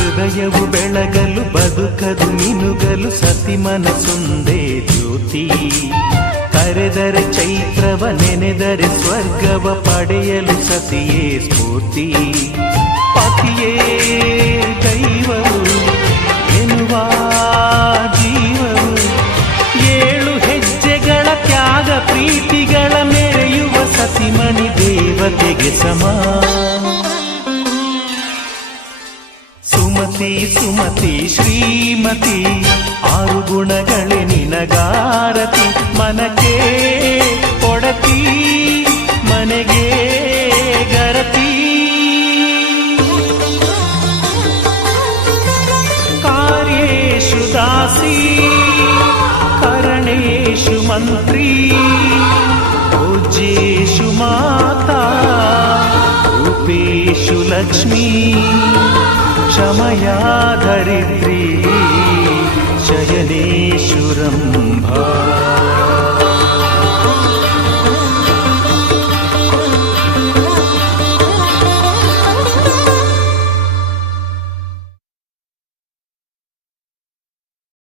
ಹೃದಯವು ಬೆಳಗಲು ಬದುಕದು ಮಿನುಗಲು ಸತಿ ಮನಸೊಂದೇ ಜ್ಯೋತಿ. ಕರೆದರೆ ಚೈತ್ರವ ನೆನೆದರೆ ಸ್ವರ್ಗವ ಪಡೆಯಲು ಸತಿಯೇ ಸ್ಫೂರ್ತಿ. ಪತಿಯೇ ದೈವವು ಎನ್ನುವ ಜೀವವು, 7 ಹೆಜ್ಜೆಗಳ ತ್ಯಾಗ ಪ್ರೀತಿಗಳ ಮೆರೆಯುವ ಸತಿಮಣಿ ದೇವತೆಗೆ ಸಮ. ಸುಮತಿ ಸುಮತಿ ಶ್ರೀಮತಿ 6 ಗುಣಗಳೇ ನಿನಗಾರತಿ. ಮನಕ್ಕೆ ಕೊಡತಿ ಮನೆಗೆ ಗರತಿ. ಕಾರ್ಯೇಷು ದಾಸಿ ಕರಣೇಷು ಮಂತ್ರಿ. ಪೂಜ್ಯೇಷು ಮಾತಾ ರೂಪೇಷು ಲಕ್ಷ್ಮೀ. ಕ್ಷಮಯಾ ಧರಿತ್ರಿ ಶಯನೇಷು ರಂಭಾ.